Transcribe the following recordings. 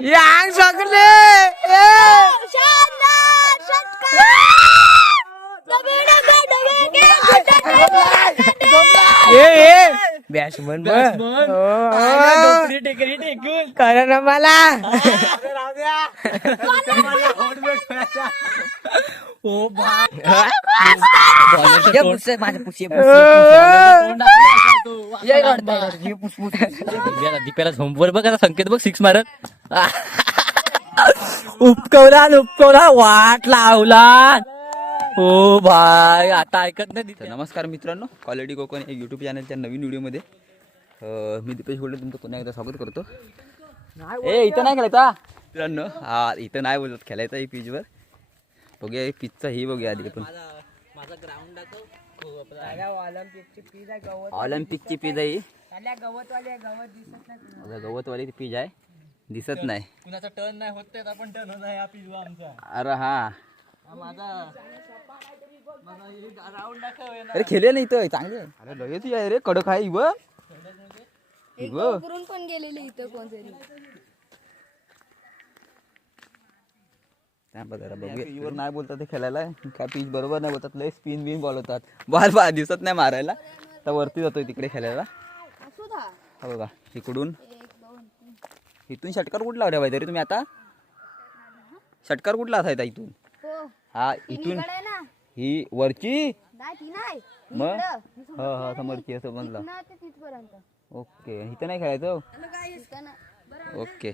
Yang सगळे batsman करा ना मला दीप्याला झोंबर बघ आता संकेत बघ सिक्स मारत उपकवला वाट लावला. हो भाई आता ऐकत नाही. नमस्कार मित्रांनो, क्वालिटी कोकण या युट्यूब चॅनलच्या नवीन व्हिडिओमध्ये मी दीपेश बोलतो तुमचं पुन्हा एकदा स्वागत करतो. इथं नाही खेळायचा मित्रांनो, हा इथं नाही बोलत खेळायचा ही पिचवर. बघूया पिचचा ही बघूया आधी आपण. ऑलिम्पिकची पीज आहे ही. गवतवाली पीज आहे, दिसत नाही. कुणाचा टर्न नाही होत पण टर्न होत आहे पिजवा आमचा. अरे हा अरे खेळले नाही इथं चांगले. अरे लगेच आहे रे, कडक आहे इव पण गेलेले इथं कोणतरी. पिचवर नाही बोलतात ते खेळायला, काय पिच बरोबर नाही बोलतात. लय स्पिन बिन बॉल होतात, बॉल दिसत नाही मारायला. तर वरती जातोय तिकडे खेळायला. हा बघा इकडून इथून षटकार कुठला लावल्या पाहिजे रे तुम्ही आता? षटकार कुठला असायचा इथून? हा इथून ही वरची मग हा समोरची असं म्हणलं. ओके इथं नाही खेळायचं. ओके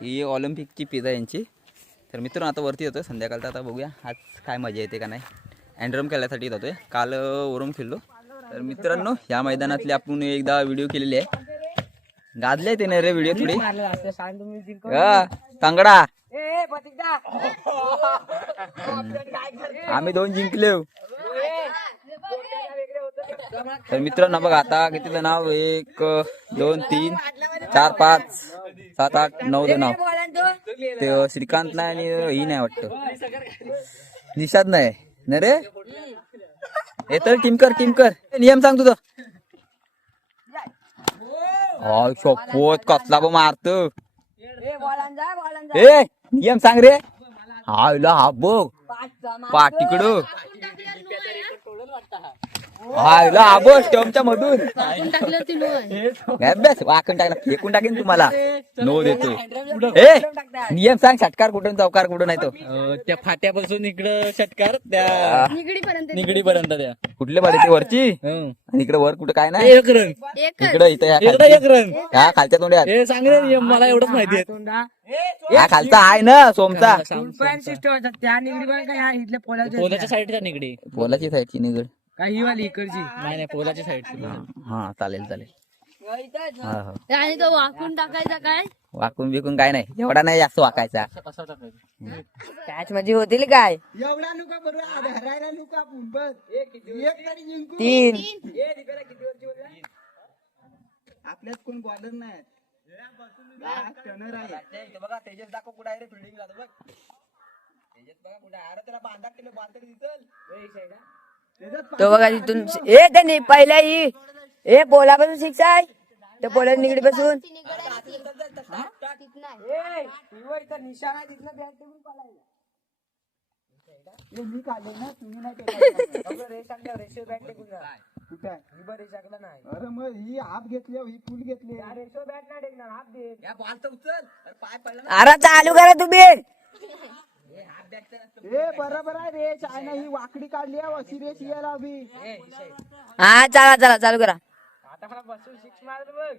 ही ऑलिम्पिकची पिझ्झा यांची. तर मित्रांनो आता वरती येतोय संध्याकाळचा. आता बघूया आज काय मजा येते का नाही. अँड्रम खेळण्यासाठी जातोय. काल ओरम खेळलो. तर मित्रांनो या मैदानातली आपण एकदा व्हिडिओ केलेली आहे. गाजले ते नाही रे व्हिडिओ थोडी. तांगडा आम्ही 2 जिंकले. तर मित्रांनो बघा आता किती नाव 1 2 3 4 5 7 8 9 नाव. ते श्रीकांत नाही आणि ही नाही वाटतं, निषाद नाही ना रे. हे तर टीम कर नियम सांग तुझं. शोपोत कसला ब मारत. ए नियम सांग रे. हा बघ पाठीकडं स्टमच्या मधून वाकून टाकला, फेकून टाकेन तुम्हाला. नो देतो. ए नियम सांग, षटकार कुठून चौकार कुठून आहे तो? त्या फाट्यापासून इकडं षटकार त्या निगडीपर्यंत. त्या कुठले पाडे ते वरची आणि इकडे वर कुठं काय नाही. इकडं इथं एक रन ह्या खालच्या तोंड्यात. सांग रे नियम, मला एवढंच माहिती आहे. हा खालचा आहे ना सोमचा. पोलाच्या साईडच्या निगडी, पोलाची साईडची निगड काही वाली इकडची नाही पोलाची साईडची. हा चालेल. आणि तो वाकून टाकायचा काय? वाकून बिकून काय नाही, एवढा नाही जास्त वाकायचा. कॅच मध्ये होतील काय? 3 आपल्यात कोण बॉलर नाही. बघा तेजस दाखव कुठे आहे रे फिल्डिंगला. बघ तेजस बघा कुठे आहे. त्याला बांधा केलं बांध तरी दिसल. तो बघा तिथून त्यांनी पहिल्या ही पोलापासून 6 आहे. त्या पोला निगडी पासून अरे चालू करा तुम्ही. बरोबर आहे रे. चायना ही वाकडी काढली आहे, अशी रेस यायला हवी. हा चला चालू करा. आता मला बसून 6 मारत बघ.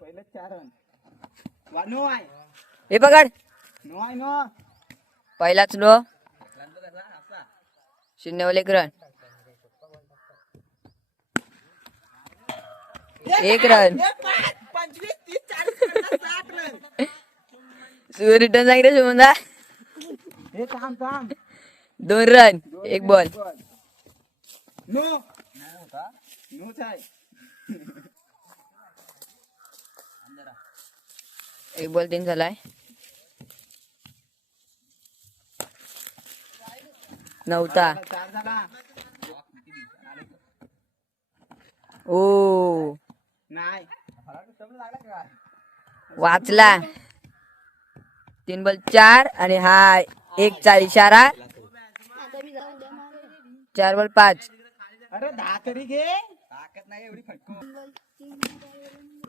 पहिले 4 रन वानो आहे. हे पकड. नो आहे नो. पहिलाच no. 0 1 run. 1 run. 25 30 40 60 run. Return सांगितलं सुमंदा. हे थांब 2 रन 1 बॉल. नो नोच आहे. 1 बॉल 3 झालाय. नव्हता. चार झाला. ओ नाही वाचला 3 बॉल 4 आणि हा 1चा इशारा 4 बॉल 5. अरे 10 तरी घे.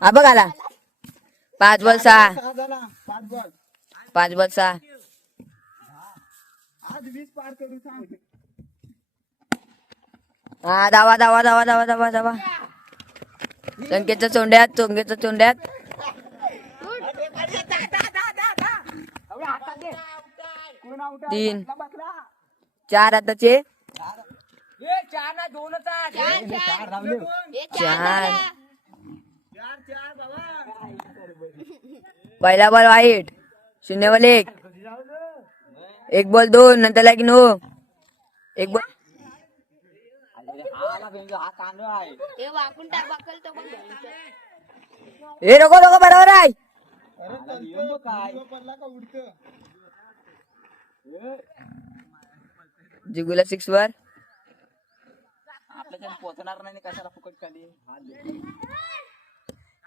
हा बघ आला 5 बॉल 6. 6 झाला 5 बॉल. 5 बॉल 6. आज 20 पार करू सांग. हा धावा धावा धावा धावा धावा धावा. संकेतच्या चोंड्यात कोण आउट 3 बसला 4 आताचे 4 पहिला बॉल वाईट 0 बॉल 1. 1 बॉल 2 नंतर लागी नो 1 बॉल. हे वाकून टाक वाकल तो पण हे नको नको बरोबर आहे. पडला का उडतं. जिगुला 6 वर आपल्याच्या पोहोचणार नाही कशाला फुकट खाली.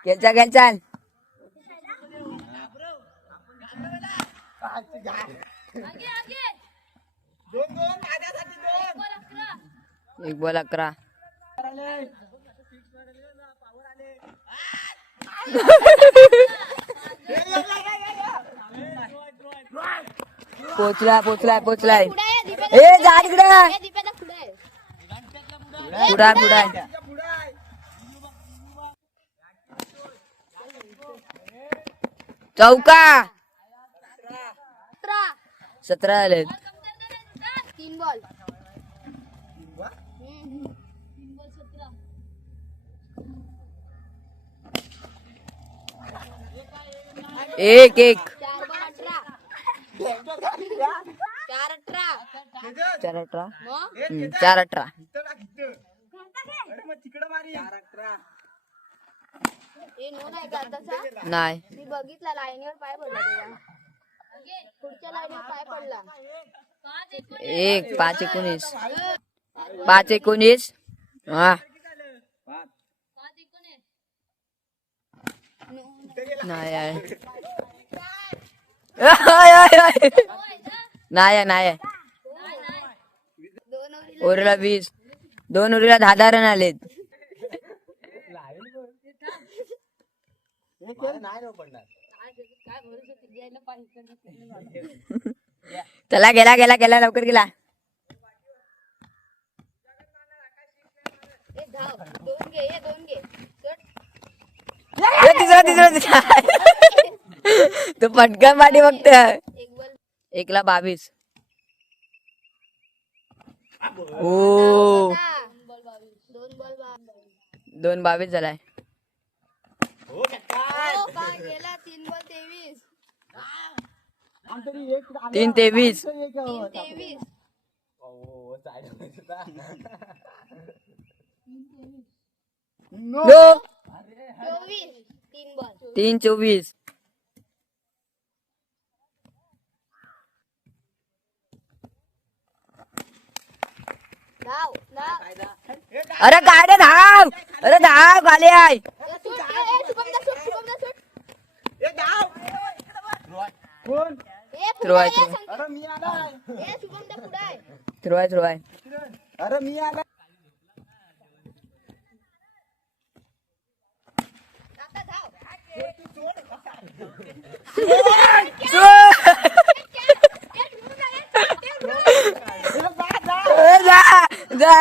खेळचा दोन माझ्यासाठी 2. 1 बॉल 11. पोचलाय ए जा तिकडे दीपेचा पुढे आहे. पुढा चौका 17 झाले. 3 बॉल 1 1. 4 बॉल 18 4 18 4 18 मग 4 18. अरे मग तिकडे मारी. हे नो नाही का तसा नाही मी बघितला लाईनीवर पाय पडला तेव्हा पुढच्या लाईनीवर पाय पडला 1 5 19 5 19. हा नाही आहे. नाही 2 ओरीला 20 2 ओरीला 10 रन आलेत. चला गेला लवकर गेला. धाव 2 घे 2 घे तिसरा तो पटकन पाठी फक्त 1 बॉल 1 ला 22. ओ 2 बॉल 2 22 झालाय. हो काय गेला 3 बॉल 23 आमच्याकडे एक 3 23. 3 23 नो 24 3 बॉल 3 24. धाव अरे गाडे धाव खाली आहे. शुभम दा शूट एक धाव. कोण. थ्रो आहे अरे मी आला. शुभम दा पुढे आहे थ्रो आहे. अरे मी आला. आता धाव जा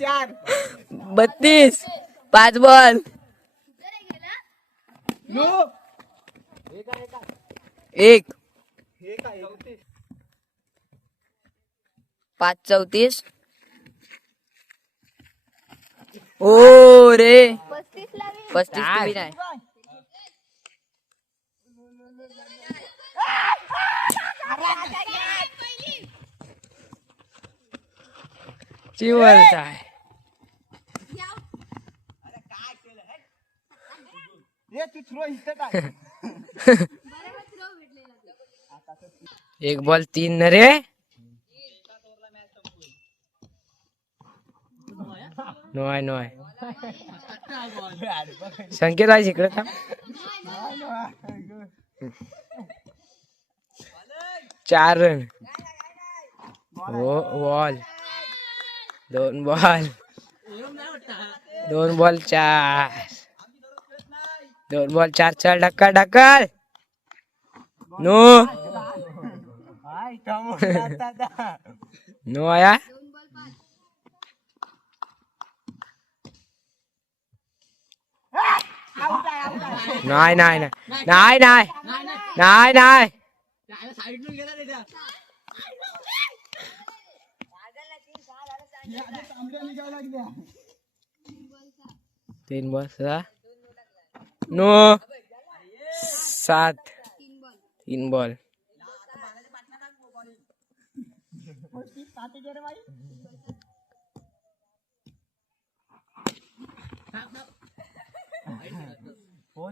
4. 32 5 बॉल नो 1 हे काय 5 34. ओ रे 35 ला 35 तुम्ही नाही. चिवलताय ये तू थ्रो इथं काय. 1 बॉल 3 न रे. नो आहे संकेत आहे इकडे का 4 run ball 2 ball 2 ball 4 2 ball 4 चल ढक्कल नो नो आया नाही 3 बॉल 6 नो 7 3 बॉल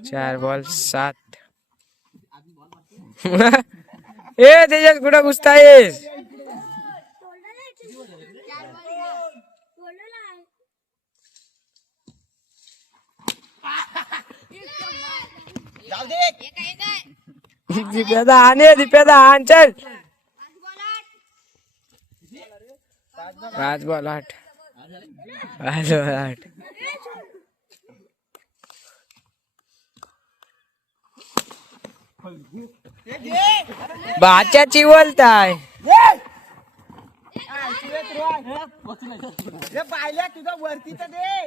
4 बॉल 7 ए तेजस कुठं घुसतायस दिप्याचा आण चल 5 बॉल 8 बाच्याची बोलताय पाहिल्या तुझं वरती तर दे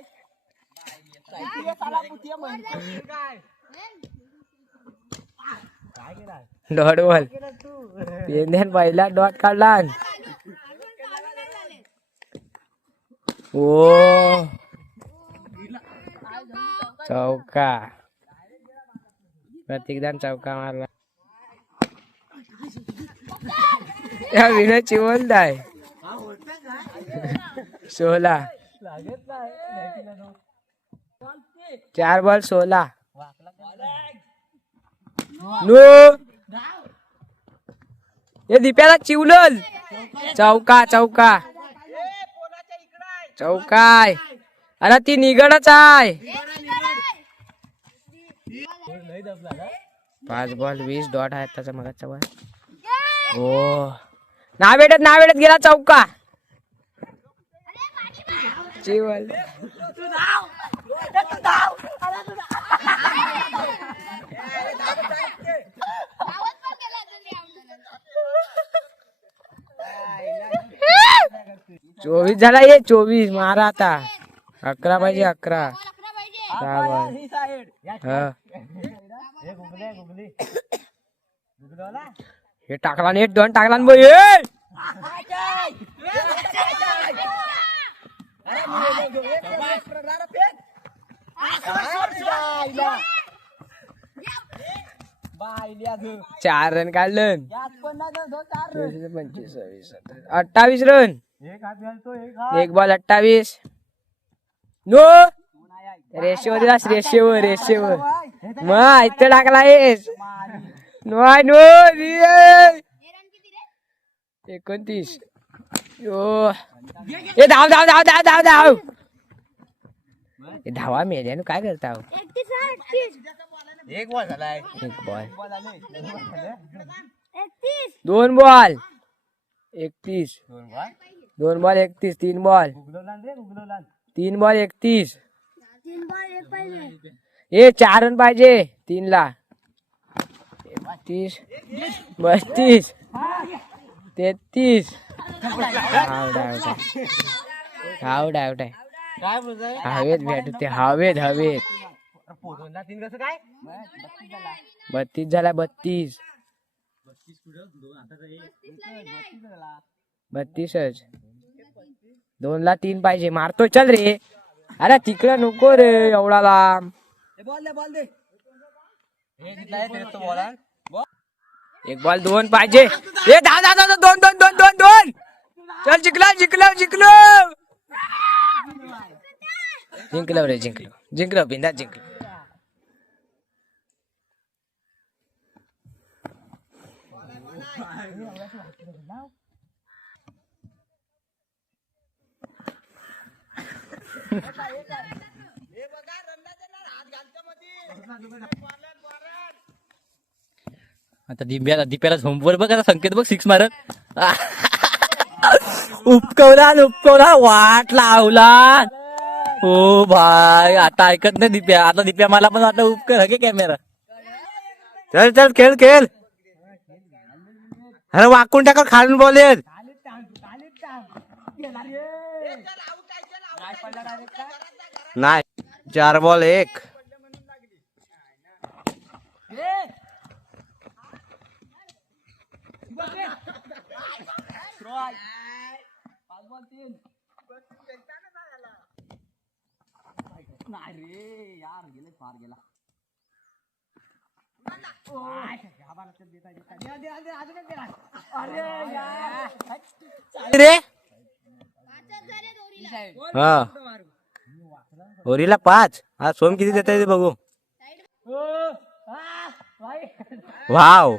डॉट बॉल पहिला डॉट काढला ओ चौका प्रत्येकदा चौका मारला या विनोदची बोलताय 16 4 बॉल 16 नो हे दिप्याला चिवलल चौका चौकाय अरे ती निगडच आहे 5 बॉल 20 डॉट आहे त्याचा मगाचा बॉल हो ना भेटत गेला चौका चिवल चोवीस झाला ये 24 मारा आता 11 पाहिजे 11 हे टाकला नेट 2 टाकला बोय चार रन काढलं 28 रन 1 बॉल 28 नो रेशो दिलास रेशो मग इथं टाकला आहेस नो 29 ए धाव धावा मेल्यानं काय करता 1 बॉल झालाय 1 बॉल 2 बॉल 31 2 बॉल 31 3 बॉल 31 ए 4 रन पाहिजे 3 ला 31 32 33 आउट आहे हवेत भेटते हवेत 32 झाला 32 2 ला 3 पाहिजे मारतोय चल रे अरे तिकडे नको रे एवढा लांब एक बॉल 2 पाहिजे ए धाव 2 चल जिंकलो बिंदास जिंकलो आता दिप्याला झोंबवर बघ आता संकेत बघ सिक्स मारत उपकवला वाट लावला. हो भाई आता ऐकत नाही दिप्या. आता दिप्या मला पण आता उपकर हगे कॅमेरा. चल चल खेळ खेळ. अरे वाकून टाका खालून बॉल येत नाही. 4 बॉल 1. रे हा ओरीला 5. हा सोम किती देता ते बघू. वाव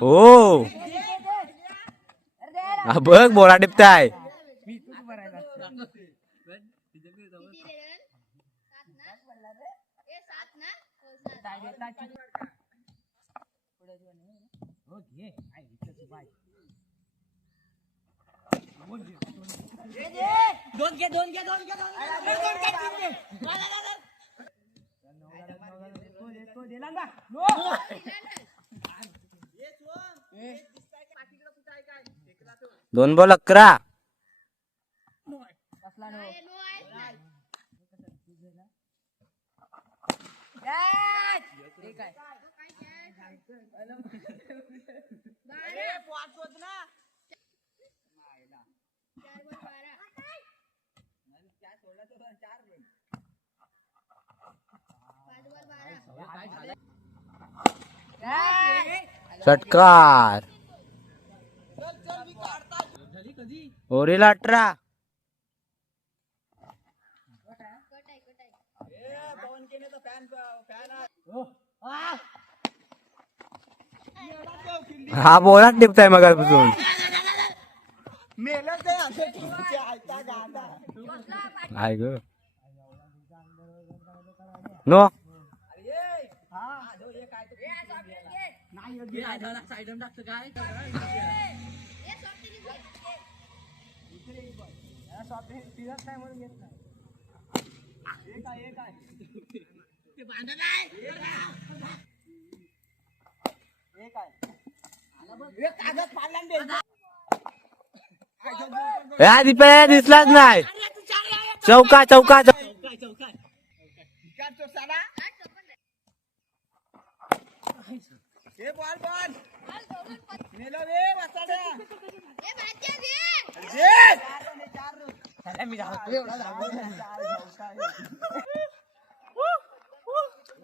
ओ बघ बोळा टिपताय. दोन बॉल 11. षटकार. ओरीला 18. हा बोळात टिपताय मगापासून. आहे ग नो. दिप्या दिसलाच नाही. चौका चौका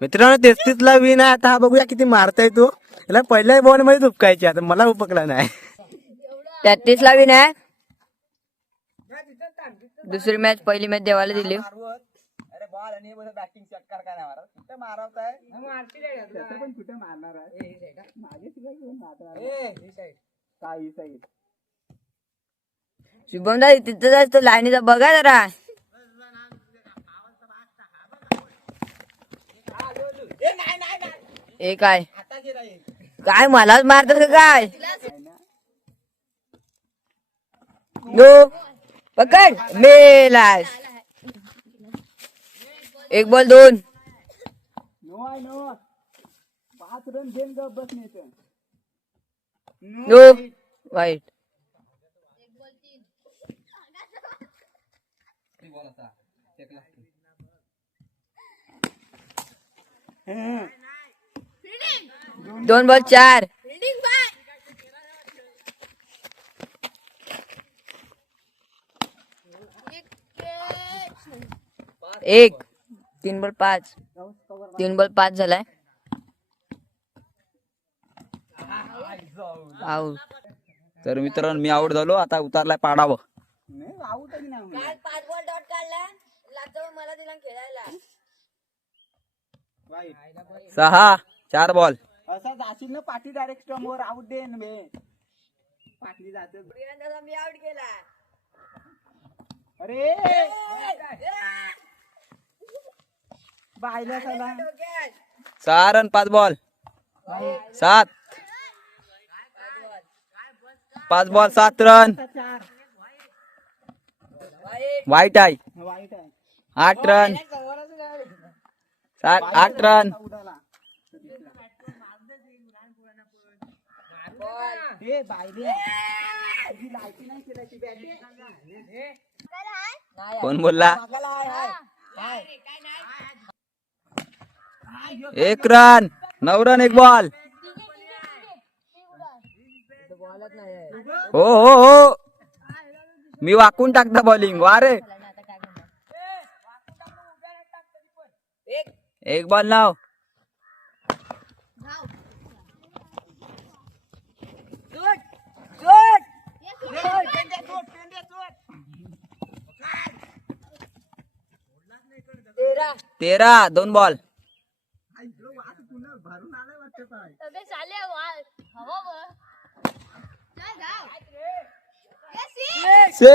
मित्रांनो 33 ला विन आहे. आता बघूया किती मारताय तो. याला पहिल्या बॉल मध्ये झुपकायची. आता मला उपकला नाही. 33 ला विन आहे. दुसरी मॅच पहिली मॅच देवाला दिली. अरे बॉल आणि बॅटिंग षटकार काय नाही मारत. कुठे मारवताय पण कुठे मारणार आहे. माझे शुभम दादा तिथं जायचं लाईनीचा बघा जरा. एक आहे काय मलाच मारतात का काय. नो पकड मेलास. 1 बॉल 2. नो आहे नो. 5 रन घेऊन गप बस नाही. नो वाईट. दोन बॉल 4. 1. 3 बॉल 5. 3 बॉल 5 झालाय. आउट. तर मित्रांनो मी आउट झालो. आता उतारलाय पाडावं. 5 बॉल डॉट काढला. मला दिला खेळायला. 6. 4 बॉल. तसा जाशील ना पाठी डायरेक्ट स्टंप वर आउट देन बे पाटली जाते मी आउट केला. अरे बायला चला 6 रन 5 बॉल 7 5 बॉल 7 रन. 4 वाईट आहे वाईट आहे 8 रन 8 रन. उडाला हे बायले तुझी लायकी नाही केल्याची बॅटिंग कोण बोलला 1 रन 9 रन 1 बॉल. हो हो हो मी वाकून टाकता बॉलिंग वा रे. 1 बॉल नाव. तेरा 2 बॉल. अबे साले हवा वर जा जाओ से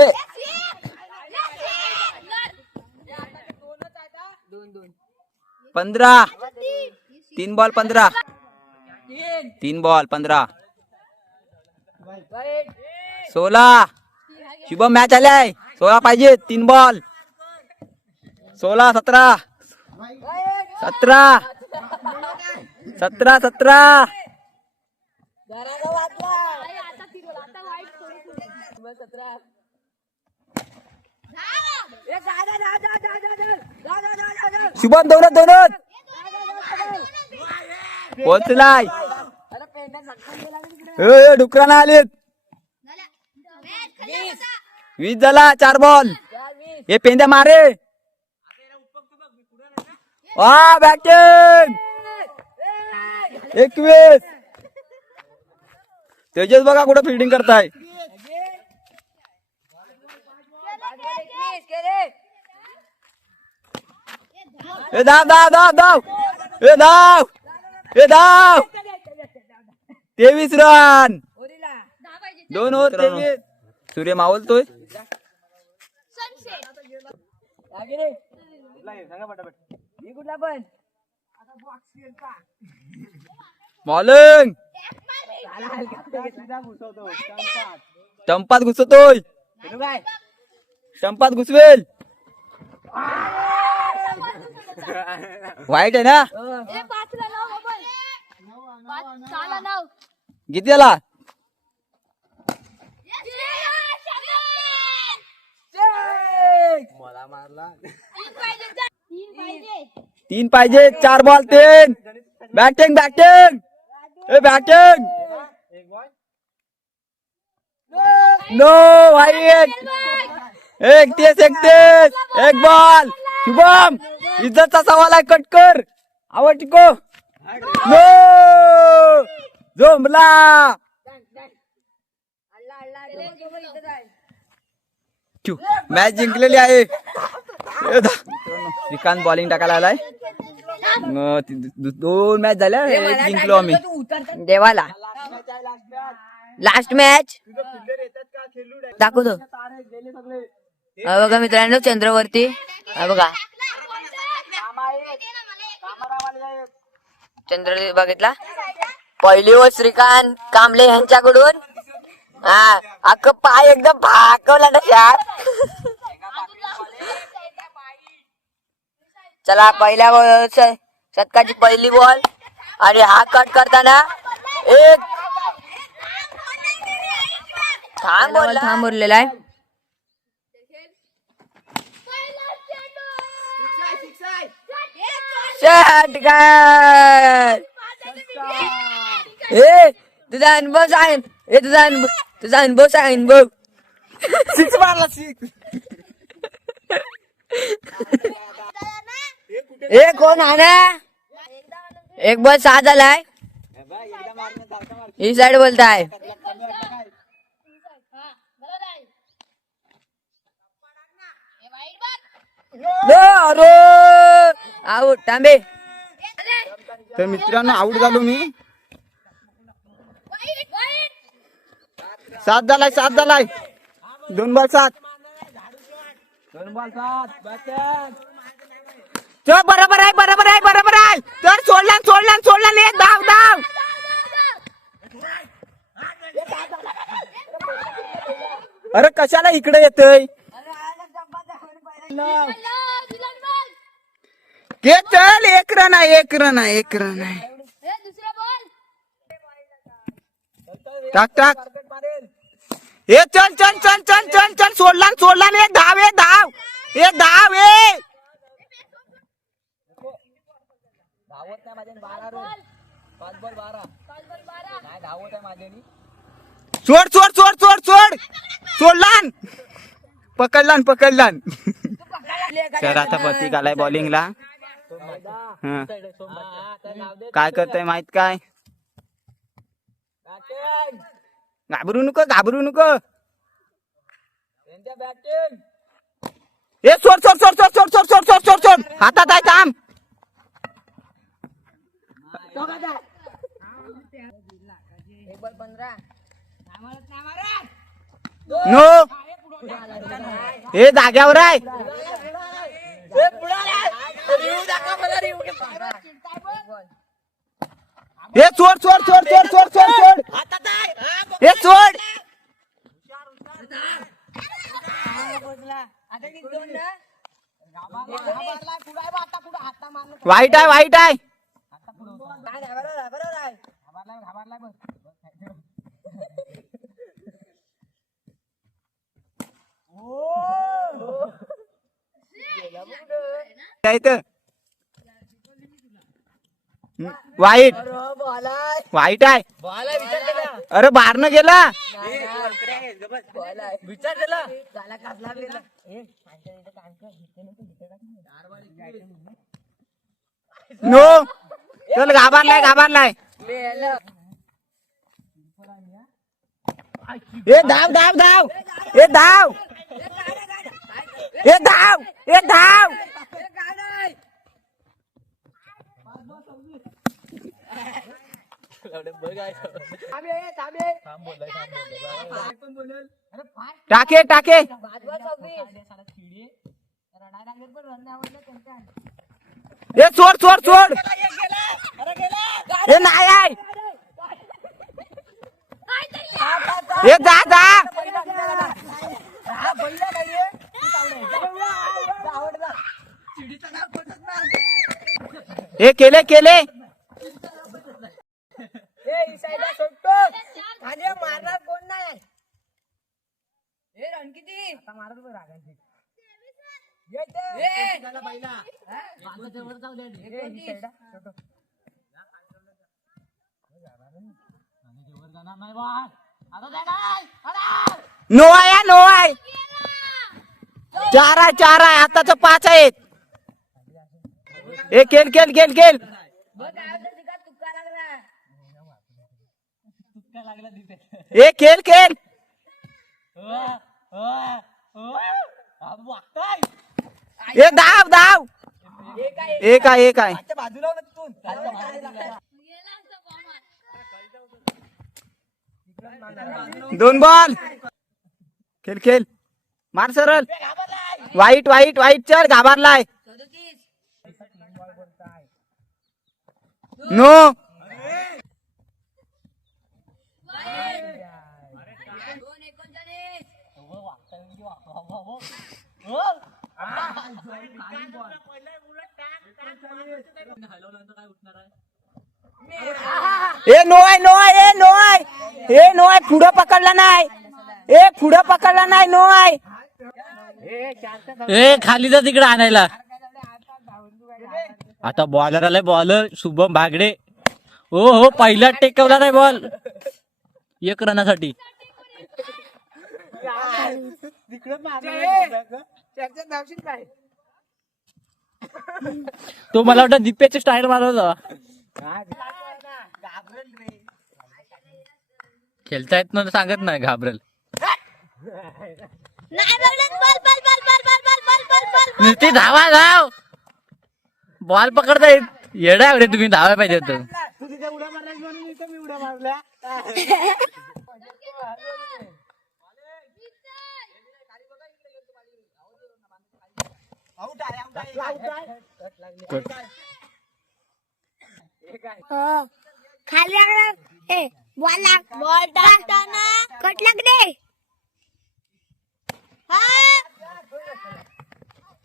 15 3 बॉल 15 3 बॉल 15 16. शुभम मॅच आलाय 16 पाहिजे 3 बॉल 16 17 17 17 17. आता फिरवला आता वाईट शुभम दोनच पोहोचलाय. डुकराना आलेत 20 झाला 4 बॉल. हे पेंद्या मारे वा बॅटिंग 21. तेजस बघा कुठं फिल्डिंग करताय. ए धाव धाव धाव धाव ए धाव ए धाव 23 रन 2 ओव्हर 23. सूर्य मावलतोय बॉलिंग स्टंपात घुसतोय स्टंपात घुसवेल. वाईट आहे ना किती झाला. तीन पाहिजे 4 बॉल 3. बॅटिंग बॅटिंग ए बॅटिंग नो वाईट 31 1 बॉल. शुभम इज्जतचा सवाल आहे कट कर आवड टिको नो झोंबला. मॅच जिंकलेली आहे. श्रीकांत बॉलिंग टाकायला आलाय. 2 मॅच झाल्या जिंकलो आम्ही देवाला. लास्ट मॅच दाखवतो. हा बघा मित्रांनो चंद्रवरती हा बघा चंद्र बघितला. पहिली वर श्रीकांत कांबळे यांच्याकडून हा अख्खं पाय एकदम भाकवला ना शात. चला पहिल्या शतकाची पहिली बॉल आणि हा कट करताना एक थांब उरलेला आहे. तुझा अनुभव सांग. तुझा अनुभव सांग अनुभव. 6 मारला 6. ए कोण आहे ना. 1 बॉल 6 झालाय. ही साइड बोलताय आउट तांबे. तर मित्रांनो आउट झालो मी 7 झालाय 7 झालाय 2 बॉल 7 2 बॉल 7 बॅटिंग चल बरोबर आहे तर सोडला एक धाव अरे कशाला इकडे येतोय हे चल 1 रन आहे दुसरा बॉल टाक हे चल सोडला एक धाव धावत नाही माझ्याने 12 रन 5 बॉल 12 नाही धावत आहे माझ्याने सोडला पकडला तर आता प्रतीक आलाय बॉलिंगला काय करताय माहित काय घाबरू नको त्यांच्या बॅटिंग हे सोड हातात आहे काम नो हे जाग्यावर आहे हे सोड हे सोड वाईट आहे वाईट आहे अरे बाहेरनं गेला नो चल घाबरलाय हे धाव टाके हे सोड हे नाही आहे हे जा हे केले मारणार कोण नाही नो आहे 4 आहे आताच 5 आहेत हे खेळ हे खेळ हे धाव एक आहे 2 बॉल खेळ मार सरळ वाईट चल घाबरलाय नो ए नो आहे पुढं पकडला नाही नो आहे ए खाली जा तिकडे आणायला आता बॉलर आलाय बॉलर शुभम भागडे हो पहिला टेकवला नाही बॉल 1 रनासाठी तो मला वाटतं दिप्याची स्टाईल मारवला खेळता येत ना सांगत नाही घाबरेल नुसती धाव बॉल पकडता येत येडा रे तुम्ही धावा पाहिजे होतं खाली लागला ए बॉल टाकताना कट लागले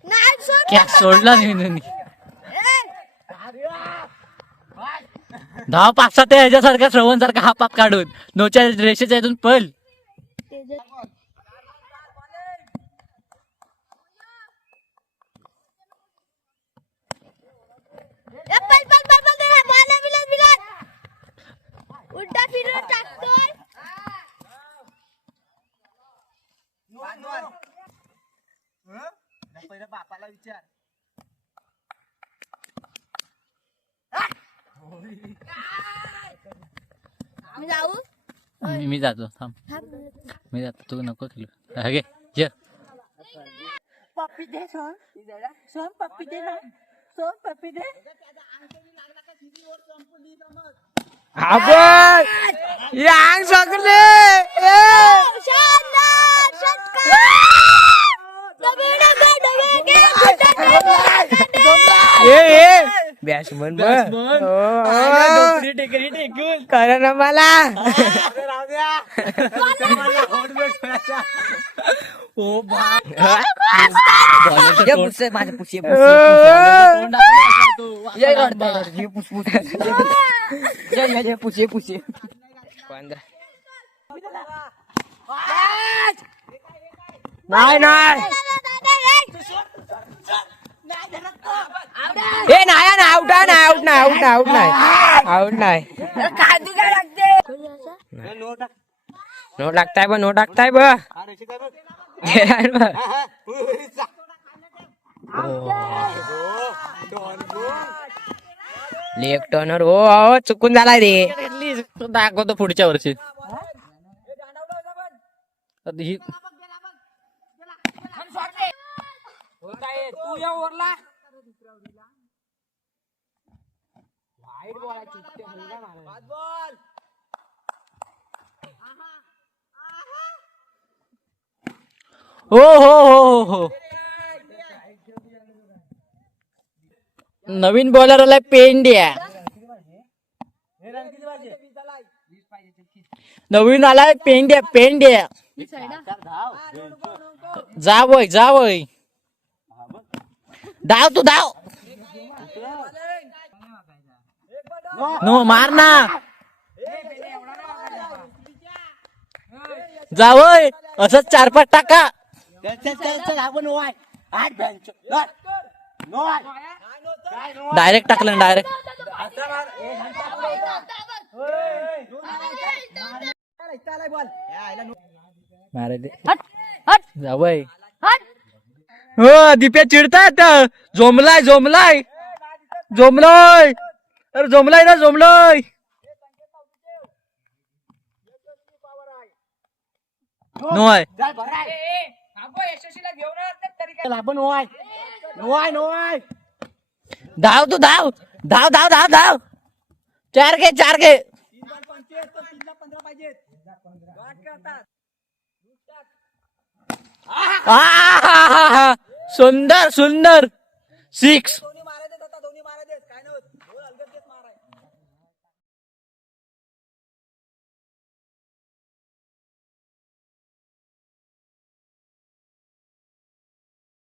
नाही क्या सोडला नाही त्यांनी. धाव पाच ते ह्याच्यासारखा श्रवण सारखा हा पाप काढून नोच्या रेषेच्या इथून पल. उलटा फिरून टाकतोय बापाला विचार मी जाऊ मी जातो थांब. मी जातो तू नको खेळू. घे ये. पप्पी दे सोन सोन पप्पी दे ना सोन पप्पी दे यांग सगळे शानदार षटकार बॅट्समन करा ना मला ओ माझे पुसे पुसे पुसे नाही नाही हे नाही ना आउट आहे ना आउट नाही आउट नाही आउट नाही आउट नाही नोट लागताय बा नोट लागताय बा लेफ्ट टर्नर हो चुकून झालाय रे. दाखवतो पुढच्या वर्षी. ही तू या ओरला हो हो हो हो नवीन बॉलर आलाय पेंड्या. नवीन आलाय पेंड्या पेंड्या. जावय जावय धाव तू धाव. नो मार ना जावय असंच 4-5 टाका. डायरेक्ट टाकलं डायरेक्ट. जावय हो दिप्या चिडतायत. झोमलाय झोमलाय झोमलाय अरे झोमलाय ना झोमलाय. नोय धाव तू धाव धाव धाव धाव धाव. 4 घे 4 घे. सुंदर सुंदर 6.